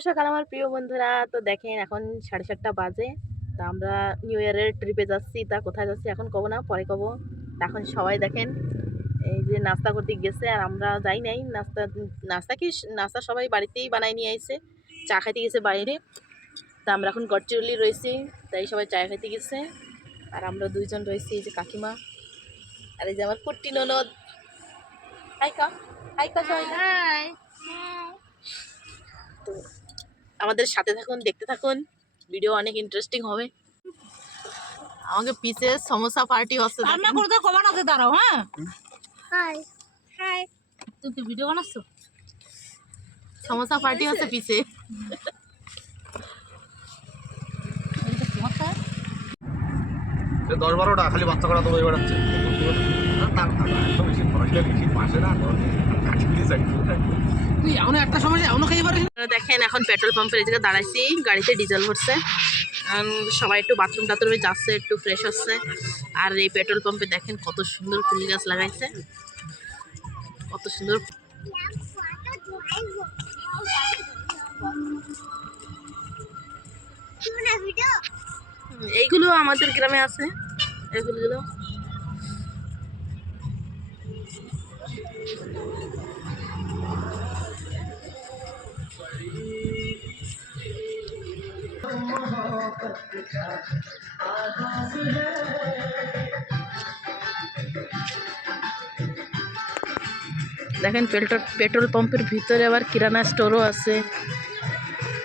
সকাল আমার প্রিয় বন্ধুরা, তো দেখেন এখন 7:30 বাজে। তা আমরা নিউ ইয়ারের ট্রিপে যাচ্ছি। তা কোথায় যাচ্ছি এখন কব না, পরে কব। এখন সবাই দেখেন এই যে নাস্তা করতে গেছে, আর আমরা যাই নাই। নাস্তা সবাই বাড়িতেই বানাই নিয়ে আইছে। চা খাইতে গেছে বাইরে। তা আমরা এখন গড়চিরলি রয়েছি, তাই সবাই চা খাইতে গেছে। আর আমরা দুইজন রয়েছি, এই যে কাকিমা আর এই যে আমার কুট্টি ননদ। হাই কা সবাই। তো আমাদের সাথে থাকুন, দেখতে থাকুন, ভিডিও অনেক ইন্টারেস্টিং হবে। আমাকে পিছে সমোসা পার্টি হচ্ছে। রান্না করতে কমান আছে দাঁড়াও। হ্যাঁ, হাই হাই, তুই কি ভিডিও বানাচ্ছ? সমোসা পার্টি হচ্ছে পিছে। 10-12টা খালি বাচ্চা করা তো হয়ে বেড়াচ্ছে। তুই এমন একটা সমস্যা এমন খাই পারিস। দেখেন এখন পেট্রোল পাম্পের এই জায়গায় দাঁড়াইছি, গাড়িতে ডিজেল ভরছে। সবাই একটু বাথরুমে যাচ্ছে, একটু ফ্রেশ হচ্ছে। আর এই পেট্রোল পাম্পে দেখেন কত সুন্দর ফুল গাছ লাগাইছে, কত সুন্দর। এইগুলো আমাদের গ্রামে আছে, এই ফুলগুলো। দেখেন পেট্রোল পাম্পের ভিতরে আবার কিরানা স্টোরও আছে,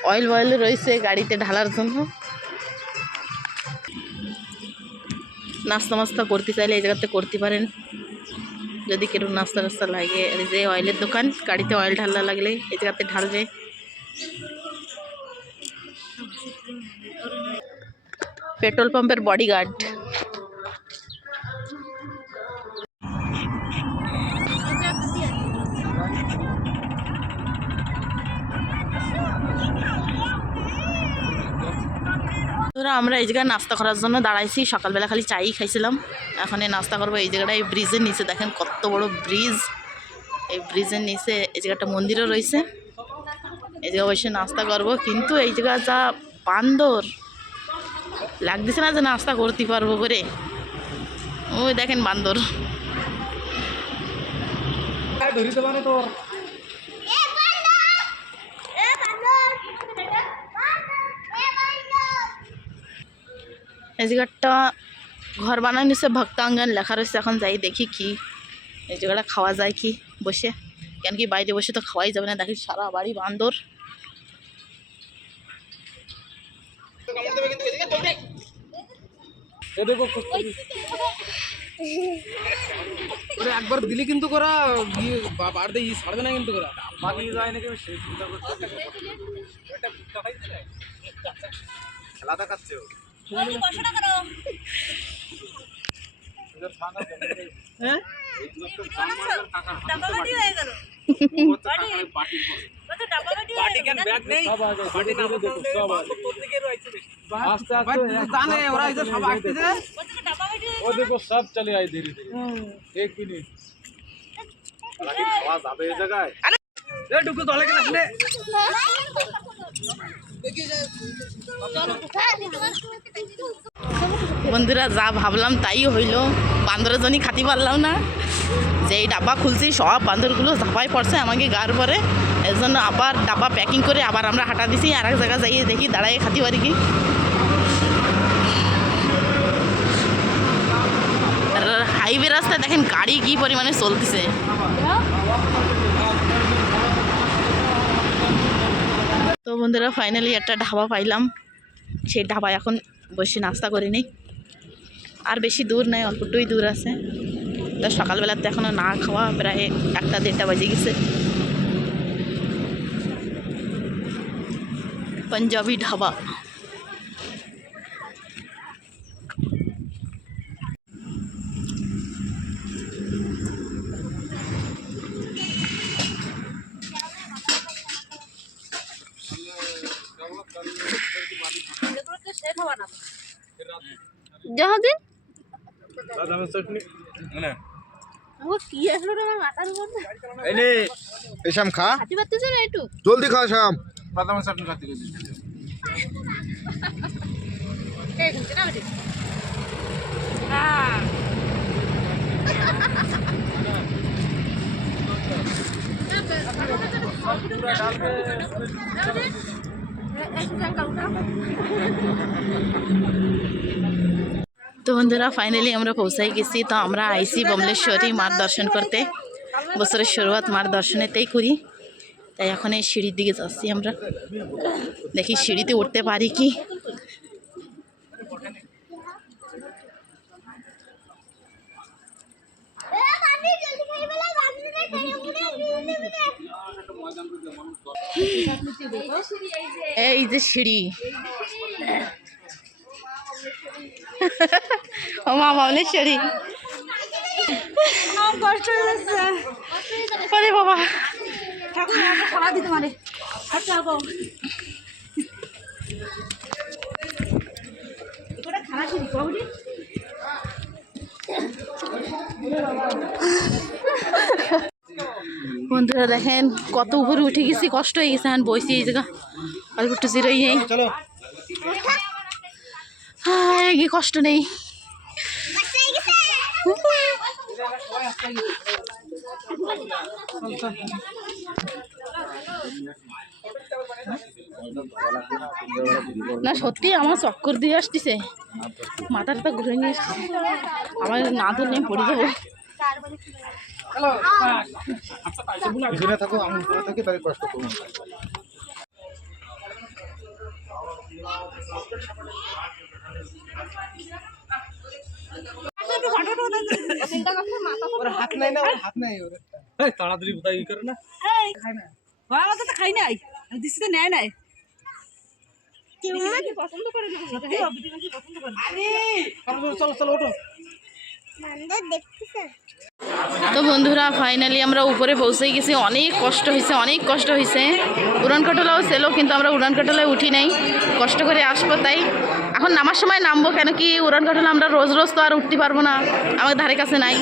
অয়েল রয়েছে গাড়িতে ঢালার জন্য। নাস্তা করতে চাইলে এই জায়গাতে করতে পারেন, যদি কেউ নাস্তা লাগে। আর যে অয়েলের দোকান, গাড়িতে অয়েল ঢালা লাগলে এই জায়গাতে ঢালবে। পেট্রোল পাম্পের বডিগার্ড। আমরা এই জায়গায় নাস্তা করার জন্য দাঁড়াইছি। সকালবেলা খালি চাই খাইছিলাম, এখন এই নাস্তা করবো। এই জায়গাটা, এই ব্রিজের নিচে দেখেন কত বড় ব্রিজ। এই ব্রিজের নিচে এই জায়গাটা মন্দিরও রয়েছে। এই জায়গায় বসে নাস্তা করবো, কিন্তু এই জায়গা যা বান্দর লাগতেছে না যে নাস্তা করতে পারবো করে। ওই দেখেন বান্দর। এই জায়গাটা ঘর বানানো নিচ্ছে, ভক্তাঙ্গন লেখা রয়েছে। এখন যাই দেখি কি এই জায়গাটা খাওয়া যায় কি বসে, কেন কি বাইরে বসে তো খাওয়াই যাবে না। দেখি সারা বাড়ি বান্দর। একবার দিলি কিন্তু করা বাড়তে ছাড়বে না কিন্তু করা বানিয়ে যায় নাকি আমি সেই চিন্তা করছি। খেলা দেখাচ্ছে হ্যাঁ সব চলে যায় ধীরে ধীরে। এক মিনিট খাওয়া যাবে এই জায়গায়। বন্ধুরা, যা ভাবলাম তাই হইলো। বান্দরের জন্য খাতি পারলাম না। যেই ডাব্বা খুলছি সব বান্দরগুলো ঝাঁপাই পড়ছে আমাকে গার পরে। এর জন্য আবার ডাব্বা প্যাকিং করে আবার আমরা হাঁটা দিছি আর এক জায়গায় যাইয়ে দেখি দাঁড়াইয়ে খাতি পারি কি। হাইওয়ে রাস্তায় দেখেন গাড়ি কি পরিমাণে চলতেছে। তো বন্ধুরা, ফাইনালি একটা ধাবা পাইলাম। সেই ধাবায় এখন বসে নাস্তা করে নিই। আর বেশি দূর নাই, অল্পটুই দূর আছে। তা সকালবেলাতে এখনও না খাওয়া, প্রায় 1-1:30 বাজে গেছে। পাঞ্জাবি ধাবা। জাহাজে চটনি কি আসলো রে আমার মাথার উপর? এই নে, এই শাম খা, হাতি পারতেছ না একটু? জলদি খা শাম। বাদাম চাটনি খাতে গেছি। এই ঘুরতে না বেটি হ্যাঁ তো বন্ধুরা ফাইনালি আমরা পৌঁছাই গেছি। তো আমরা আইসি বমলেশ্বরী মার দর্শন করতে। বছরের শুরুয়াত মার দর্শনেতেই করি, তাই এখন এই সিঁড়ির দিকে যাচ্ছি আমরা। দেখি সিঁড়িতে উঠতে পারি কি। এই যে সিঁড়ি, ও মা বমলেশ্বরী। কষ্ট হয়েছে আরে বাবা, ঠাকুর খাওয়া দিতে পারে খানা ছিড়ি কবি বন্ধুরা দেখেন কত উপরে উঠে গেছি, কষ্ট হয়ে গেছে। এখন বইছি এই জায়গা অল্প একটু জিরোই নেই, কি কষ্ট নেই। না সত্যি আমার চক্কর দিয়ে আসতেছে, মাথাটা তো ঘুরে নিয়ে আসছে। আমার না ধরলে আমি পড়ে যাবো। পিছনে থাকো, আমি উপরে থাকি, তাই কষ্ট করুন। হাত নাই না, হাত নাই। তাড়াতাড়ি বোধ ই করে না, তো খাই নাই দিছি তো নেয় নাই পছন্দ করে চলো চলো ওঠো। তো বন্ধুরা ফাইনালি আমরা উপরে পৌঁছে গেছি। অনেক কষ্ট হয়েছে, অনেক কষ্ট হয়েছে। উড়ানকাটলাও ছিল, কিন্তু আমরা উড়ানকাটলায় উঠি নাই, কষ্ট করে আসবো তাই। এখন নামার সময় নামবো, কেন কি উড়ানকাটলা আমরা রোজ রোজ তো আর উঠতে পারবো না, আমার ধারে কাছে নাই।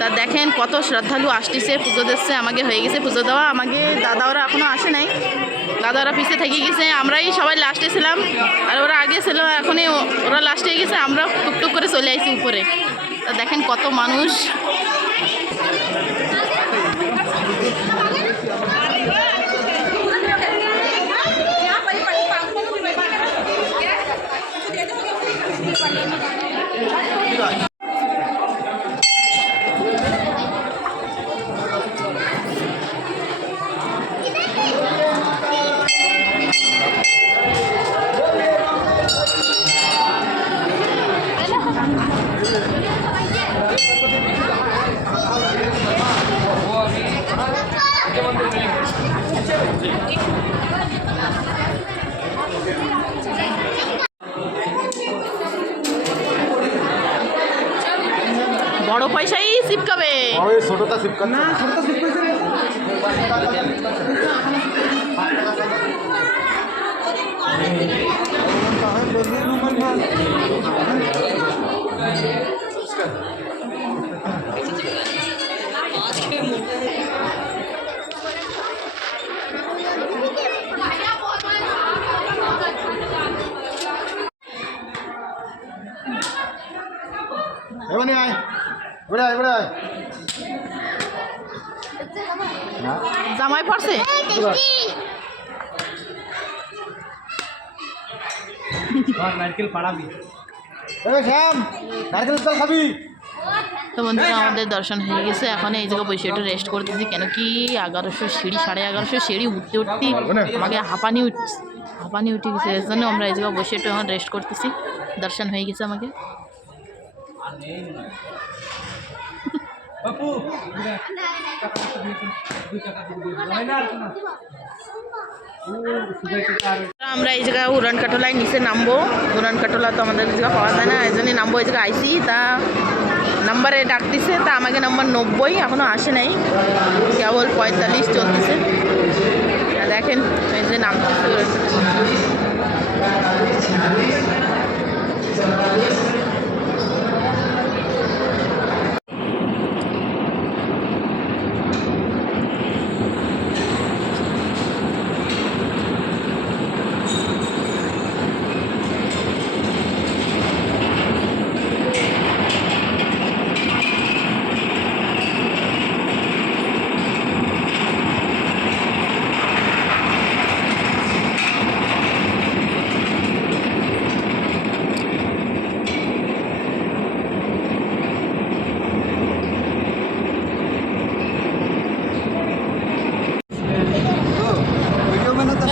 তা দেখেন কত শ্রদ্ধালু আসতেছে, পুজো দিচ্ছে। আমাকে হয়ে গেছে পুজো দেওয়া, আমাকে দাদাওরা এখনও আসে নাই, দাদারা পিছিয়ে থেকে গেছে। আমরাই সবাই লাস্টে ছিলাম, আর ওরা আগে ছিল, এখনই ওরা লাস্টে গেছে, আমরা টুকটুক করে চলে আসি উপরে। তা দেখেন কত মানুষ। বড় পয়সাই চিপকাবে, ছোটটা চিপকা না, ছোটটা চিপকাইছে রে। এবারে আয়, ঘুরে আয়, ঘুরে আয়। জামাই পড়ছে। নারকেল পাড়াবি, শ্যাম নারকেল তেল খাবি। তো বন্ধুরা আমাদের দর্শন হয়ে গেছে। এখন এই জায়গায় বসে একটু রেস্ট করতেছি, কেন কি 1100 সিঁড়ি, 1150 সিঁড়ি উঠতে উঠতে আমাকে হাঁপানি উঠে গেছে। এর জন্য আমরা এই জায়গায় বসে একটু এখন রেস্ট করতেছি। দর্শন হয়ে গেছে আমাকে। আমরা এই জায়গায় উড়ানকাটলায় নিচে নামবো। উড়ানকাটলা তো আমাদের এই জায়গা পাওয়া যায় না, এই জন্যই নামবো। এই জায়গায় আইসি, তা নাম্বারে ডাক দিছে, তা আমাকে নাম্বার 90, এখনও আসে নাই, কেবল 45 চলতেছে। দেখেন এই যে নামতেছে।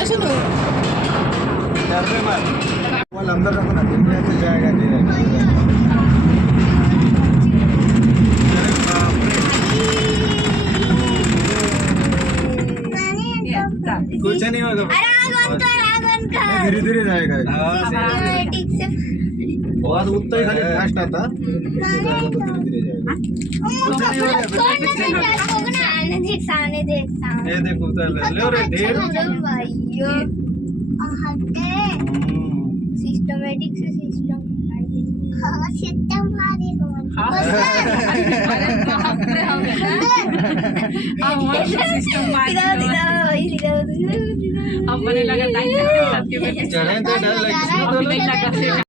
শুনো বল अंदर रखो ना दिन में तो जाएगा धीरे कुछ नहीं होगा धीरे धीरे जाएगा बहुत उतना ही खाली फास्ट आता तो धीरे धीरे जाएगा ये देखो उधर ले रे ढेर सिस्टमैटिक से सिस्टम सिस्टम भारी अब बने लगा चढ़े तो डर लगी